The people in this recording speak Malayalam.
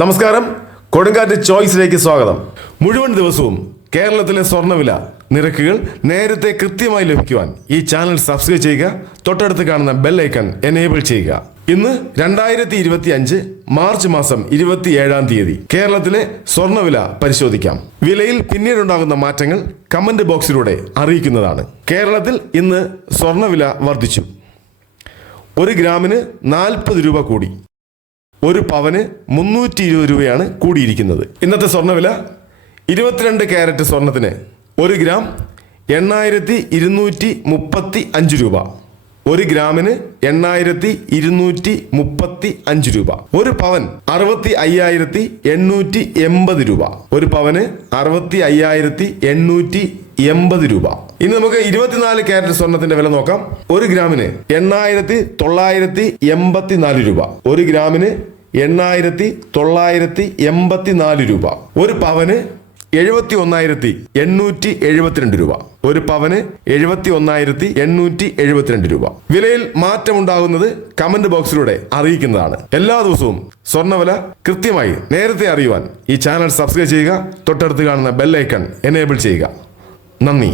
നമസ്കാരം, കൊടുങ്കാറ്റ് ചോയ്സിലേക്ക് സ്വാഗതം. മുഴുവൻ ദിവസവും കേരളത്തിലെ സ്വർണ്ണവില നിരക്കുകൾ നേരത്തെ കൃത്യമായി ലഭിക്കുവാൻ ഈ ചാനൽ സബ്സ്ക്രൈബ് ചെയ്യുക. തൊട്ടടുത്ത് കാണുന്ന ബെൽ ഐക്കൺ എനേബിൾ ചെയ്യുക. ഇന്ന് 2025 മാർച്ച് മാസം 27-ാം തീയതി കേരളത്തിലെ സ്വർണ്ണവില പരിശോധിക്കാം. വിലയിൽ പിന്നീടുണ്ടാകുന്ന മാറ്റങ്ങൾ കമന്റ് ബോക്സിലൂടെ അറിയിക്കുന്നതാണ്. കേരളത്തിൽ ഇന്ന് സ്വർണ്ണവില വർദ്ധിച്ചു. 1 ഗ്രാമിന് 40 രൂപ കൂടി. 1 പവന് 320 രൂപയാണ് കൂടിയിരിക്കുന്നത്. ഇന്നത്തെ സ്വർണ്ണവില 22 ക്യാരറ്റ് സ്വർണത്തിന് 1 ഗ്രാം 8235 രൂപ. 1 ഗ്രാമിന് 8235 രൂപ. 1 പവൻ 65,880 രൂപ. 1 പവന് 65,880 രൂപ. ഇനി നമുക്ക് 24 ക്യാരറ്റ് സ്വർണത്തിന്റെ വില നോക്കാം. 1 ഗ്രാമിന് 8,984 രൂപ. 1 ഗ്രാമിന് 8,984 രൂപ. 1 പവന് 71,872 രൂപ. 1 പവന് 71,872 രൂപ. വിലയിൽ മാറ്റമുണ്ടാകുന്നത് കമന്റ് ബോക്സിലൂടെ അറിയിക്കുന്നതാണ്. എല്ലാ ദിവസവും സ്വർണ്ണവില കൃത്യമായി നേരത്തെ അറിയുവാൻ ഈ ചാനൽ സബ്സ്ക്രൈബ് ചെയ്യുക. തൊട്ടടുത്ത് കാണുന്ന ബെൽ ഐക്കൺ എനേബിൾ ചെയ്യുക. നന്ദി.